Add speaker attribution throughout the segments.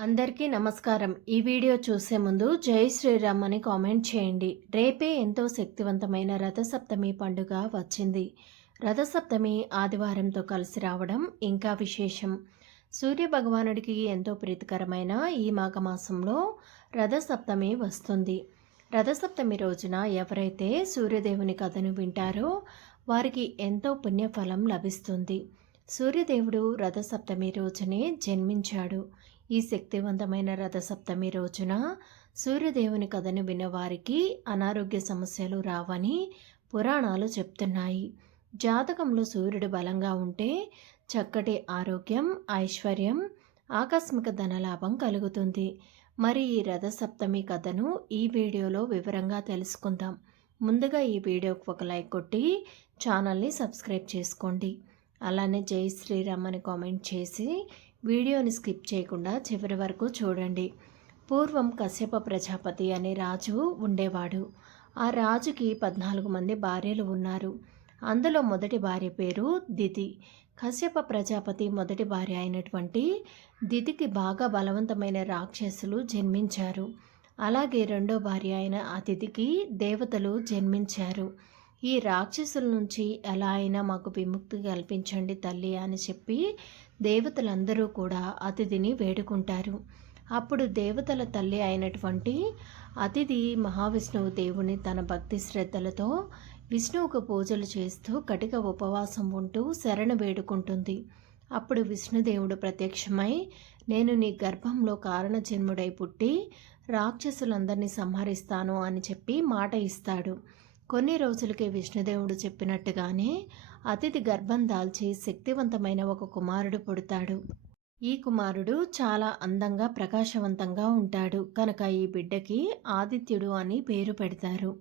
Speaker 1: అందరికీ నమస్కారం. ఈ వీడియో చూసే ముందు జై శ్రీరామ్ అని కామెంట్ చేయండి. రేపే ఎంతో శక్తివంతమైన రథసప్తమి పండుగ వచ్చింది. రథసప్తమి ఆదివారంతో కలిసి రావడం ఇంకా విశేషం. సూర్య భగవానుడికి ఎంతో ప్రీతికరమైన ఈ మాఘమాసంలో రథసప్తమి వస్తుంది. రథసప్తమి రోజున ఎవరైతే సూర్యదేవుని కథను వింటారో వారికి ఎంతో పుణ్యఫలం లభిస్తుంది. సూర్యదేవుడు రథసప్తమి రోజునే జన్మించాడు. ఈ శక్తివంతమైన రథసప్తమి రోజున సూర్యదేవుని కథను విన్నవారికి అనారోగ్య సమస్యలు రావని పురాణాలు చెప్తున్నాయి. జాతకంలో సూర్యుడు బలంగా ఉంటే చక్కటి ఆరోగ్యం ఐశ్వర్యం ఆకస్మిక ధనలాభం కలుగుతుంది. మరి ఈ రథసప్తమి కథను ఈ వీడియోలో వివరంగా తెలుసుకుందాం. ముందుగా ఈ వీడియోకి ఒక లైక్ కొట్టి ఛానల్ని సబ్స్క్రైబ్ చేసుకోండి. అలానే జై శ్రీరామ్ అని కామెంట్ చేసి వీడియోని స్కిప్ చేయకుండా చివరి వరకు చూడండి. పూర్వం కశ్యప ప్రజాపతి అనే రాజు ఉండేవాడు. ఆ రాజుకి పద్నాలుగు మంది భార్యలు ఉన్నారు. అందులో మొదటి భార్య పేరు దితి. కశ్యప ప్రజాపతి మొదటి భార్య అయినటువంటి దితికి బాగా బలవంతమైన రాక్షసులు జన్మించారు. అలాగే రెండో భార్య అయిన అతిథికి దేవతలు జన్మించారు. ఈ రాక్షసుల నుంచి ఎలా అయినా మాకు విముక్తి కల్పించండి తల్లి అని చెప్పి దేవతలందరూ కూడా అతిథిని వేడుకుంటారు. అప్పుడు దేవతల తల్లి అయినటువంటి అతిథి మహావిష్ణువు దేవుని తన భక్తి శ్రద్ధలతో విష్ణువుకు పూజలు చేస్తూ కటిక ఉపవాసం ఉంటూ శరణ వేడుకుంటుంది. అప్పుడు విష్ణుదేవుడు ప్రత్యక్షమై నేను నీ గర్భంలో కారణజన్ముడై పుట్టి రాక్షసులందరినీ సంహరిస్తాను అని చెప్పి మాట ఇస్తాడు. కొన్ని రోజులకే విష్ణుదేవుడు చెప్పినట్టుగానే అతిథి గర్భం దాల్చి శక్తివంతమైన ఒక కుమారుడు పుడతాడు. ఈ కుమారుడు చాలా అందంగా ప్రకాశవంతంగా ఉంటాడు. కనుక ఈ బిడ్డకి ఆదిత్యుడు అని పేరు పెడతారు.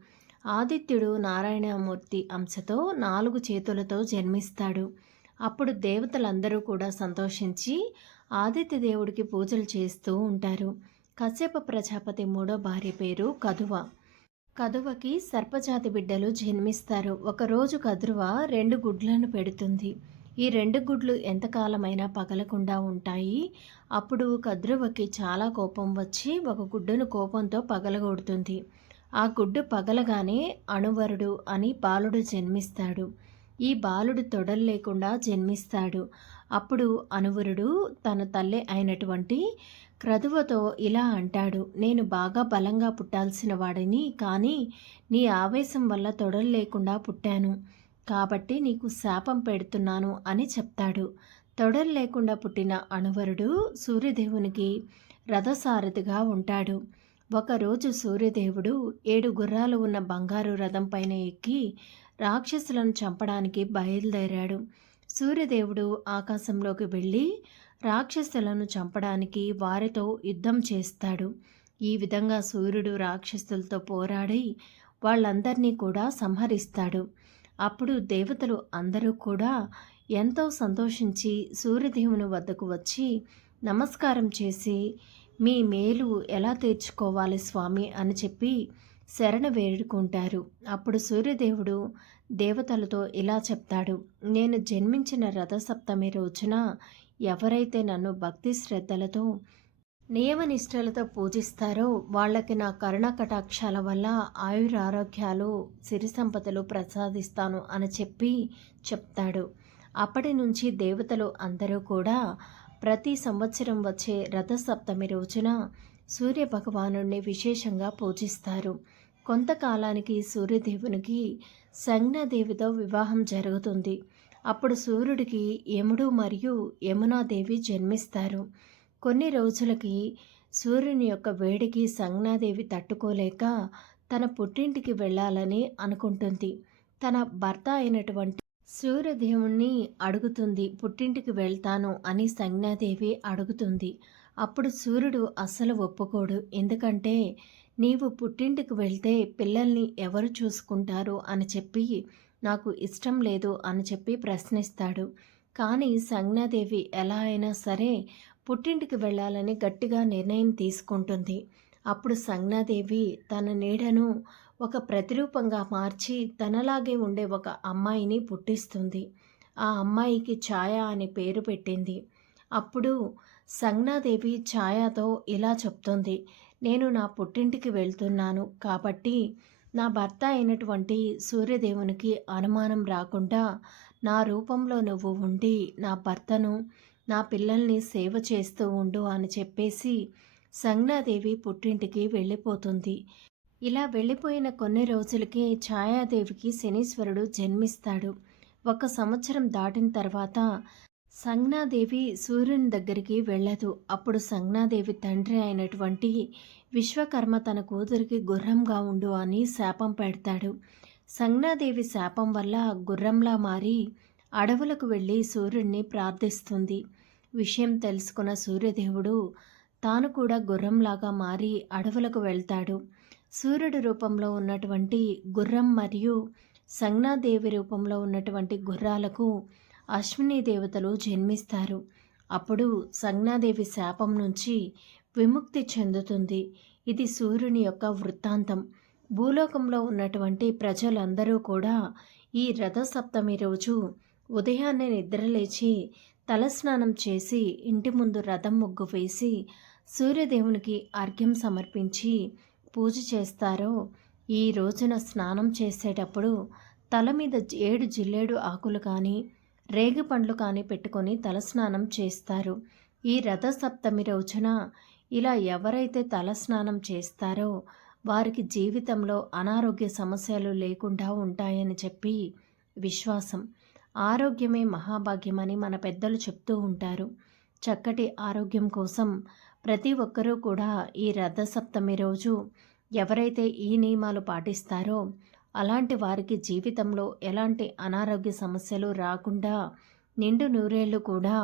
Speaker 1: ఆదిత్యుడు నారాయణమూర్తి అంశతో నాలుగు చేతులతో జన్మిస్తాడు. అప్పుడు దేవతలందరూ కూడా సంతోషించి ఆదిత్య దేవుడికి పూజలు చేస్తూ ఉంటారు. కశ్యప ప్రజాపతి మూడో భార్య పేరు కధువ కదువకి సర్పజాతి బిడ్డలు జన్మిస్తారు. ఒకరోజు కదువ రెండు గుడ్లను పెడుతుంది. ఈ రెండు గుడ్లు ఎంతకాలమైనా పగలకుండా ఉంటాయి. అప్పుడు కద్రువకి చాలా కోపం వచ్చి ఒక గుడ్డును కోపంతో పగలగొడుతుంది. ఆ గుడ్డు పగలగానే అణువరుడు అని బాలుడు జన్మిస్తాడు. ఈ బాలుడు తొడలు లేకుండా జన్మిస్తాడు. అప్పుడు అనువరుడు తన తల్లి అయినటువంటి క్రదువతో ఇలా అంటాడు నేను బాగా బలంగా పుట్టాల్సిన వాడిని కానీ నీ ఆవేశం వల్ల తొడలు లేకుండా పుట్టాను. కాబట్టి నీకు శాపం పెడుతున్నాను అని చెప్తాడు. తొడలు లేకుండా పుట్టిన అణువరుడు సూర్యదేవునికి రథసారథిగా ఉంటాడు. ఒకరోజు సూర్యదేవుడు ఏడు గుర్రాలు ఉన్న బంగారు రథం పైన ఎక్కి రాక్షసులను చంపడానికి బయలుదేరాడు. సూర్యదేవుడు ఆకాశంలోకి వెళ్ళి రాక్షసులను చంపడానికి వారితో యుద్ధం చేస్తాడు. ఈ విధంగా సూర్యుడు రాక్షసులతో పోరాడి వాళ్ళందరినీ కూడా సంహరిస్తాడు. అప్పుడు దేవతలు అందరూ కూడా ఎంతో సంతోషించి సూర్యదేవుని వద్దకు వచ్చి నమస్కారం చేసి మీ మేలు ఎలా తీర్చుకోవాలి స్వామి? అని చెప్పి శరణ వేడుకుంటారు. అప్పుడు సూర్యదేవుడు దేవతలతో ఇలా చెప్తాడు. నేను జన్మించిన రథసప్తమి రోజున ఎవరైతే నన్ను భక్తి శ్రద్ధలతో నియమనిష్టలతో పూజిస్తారో వాళ్ళకి నా కరుణ కటాక్షాల వల్ల ఆయురారోగ్యాలు సిరి సంపదలు ప్రసాదిస్తాను అని చెప్పి చెప్తాడు. అప్పటి నుంచి దేవతలు అందరూ కూడా ప్రతి సంవత్సరం వచ్చే రథసప్తమి రోజున సూర్య భగవాను విశేషంగా పూజిస్తారు. కొంతకాలానికి సూర్యదేవునికి సంజ్ఞాదేవితో వివాహం జరుగుతుంది. అప్పుడు సూర్యుడికి యముడు మరియు యమునాదేవి జన్మిస్తారు. కొన్ని రోజులకి సూర్యుని యొక్క వేడికి సంజ్ఞాదేవి తట్టుకోలేక తన పుట్టింటికి వెళ్ళాలని అనుకుంటుంది. తన భర్త అయినటువంటి సూర్యదేవుణ్ణి అడుగుతుంది పుట్టింటికి వెళ్తాను అని సంజ్ఞాదేవి అడుగుతుంది. అప్పుడు సూర్యుడు అస్సలు ఒప్పుకోడు. ఎందుకంటే నీవు పుట్టింటికి వెళ్తే పిల్లల్ని ఎవరు చూసుకుంటారు అని చెప్పి నాకు ఇష్టం లేదు అని చెప్పి ప్రశ్నిస్తాడు. కానీ సంజ్ఞాదేవి ఎలా అయినా సరే పుట్టింటికి వెళ్ళాలని గట్టిగా నిర్ణయం తీసుకుంటుంది. అప్పుడు సంజ్ఞాదేవి తన నీడను ఒక ప్రతిరూపంగా మార్చి తనలాగే ఉండే ఒక అమ్మాయిని పుట్టిస్తుంది. ఆ అమ్మాయికి ఛాయ అని పేరు పెట్టింది. అప్పుడు సంజ్ఞాదేవి ఛాయాతో ఇలా చెప్తుంది. నేను నా పుట్టింటికి వెళ్తున్నాను కాబట్టి నా భర్త అయినటువంటి సూర్యదేవునికి అనుమానం రాకుండా నా రూపంలో నువ్వు ఉండి నా భర్తను నా పిల్లల్ని సేవ చేస్తూ ఉండు అని చెప్పేసి సంజ్ఞాదేవి పుట్టింటికి వెళ్ళిపోతుంది. ఇలా వెళ్ళిపోయిన కొన్ని రోజులకి ఛాయాదేవికి శనీశ్వరుడు జన్మిస్తాడు. ఒక సంవత్సరం దాటిన తర్వాత సంజ్ఞాదేవి సూర్యుని దగ్గరికి వెళ్ళదు. అప్పుడు సంజ్ఞాదేవి తండ్రి అయినటువంటి విశ్వకర్మ తన కూతురికి గుర్రంగా ఉండు అని శాపం పెడతాడు. సంజ్ఞాదేవి శాపం వల్ల గుర్రంలా మారి అడవులకు వెళ్ళి సూర్యుడిని ప్రార్థిస్తుంది. విషయం తెలుసుకున్న సూర్యదేవుడు తాను కూడా గుర్రంలాగా మారి అడవులకు వెళ్తాడు. సూర్యుడి రూపంలో ఉన్నటువంటి గుర్రం మరియు సంజ్ఞాదేవి రూపంలో ఉన్నటువంటి గుర్రాలకు అశ్విని దేవతలు జన్మిస్తారు. అప్పుడు సంజ్ఞాదేవి శాపం నుంచి విముక్తి చెందుతుంది. ఇది సూర్యుని యొక్క వృత్తాంతం. భూలోకంలో ఉన్నటువంటి ప్రజలందరూ కూడా ఈ రథసప్తమి రోజు ఉదయాన్నే నిద్రలేచి తలస్నానం చేసి ఇంటి ముందు రథం ముగ్గు వేసి సూర్యదేవునికి అర్ఘ్యం సమర్పించి పూజ చేస్తారో ఈ రోజున స్నానం చేసేటప్పుడు తల మీద ఏడు జిల్లేడు ఆకులు కానీ రేగి పండ్లు కానీ పెట్టుకొని తలస్నానం చేస్తారు. ఈ రథసప్తమి రోజున ఇలా ఎవరైతే తలస్నానం చేస్తారో వారికి జీవితంలో అనారోగ్య సమస్యలు లేకుండా ఉంటాయని చెప్పి విశ్వాసం. ఆరోగ్యమే మహాభాగ్యమని మన పెద్దలు చెప్తూ ఉంటారు. చక్కటి ఆరోగ్యం కోసం ప్రతి ఒక్కరూ కూడా ఈ రథసప్తమి రోజు ఎవరైతే ఈ నియమాలు పాటిస్తారో అలాంటి వారికి జీవితంలో ఎలాంటి అనారోగ్య సమస్యలు రాకుండా నిండు నూరేళ్ళు కూడా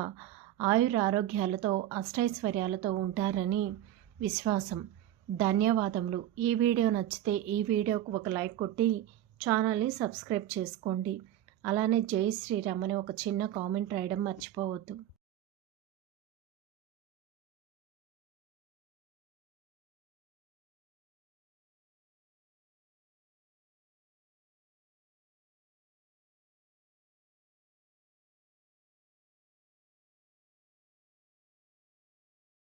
Speaker 1: ఆయురారోగ్యాలతో అష్టైశ్వర్యాలతో ఉంటారని విశ్వాసం. ధన్యవాదములు. ఈ వీడియో నచ్చితే ఈ వీడియోకు ఒక లైక్ కొట్టి ఛానల్ని సబ్స్క్రైబ్ చేసుకోండి. అలానే జై శ్రీరామ్ అని ఒక చిన్న కామెంట్ రాయడం మర్చిపోవద్దు.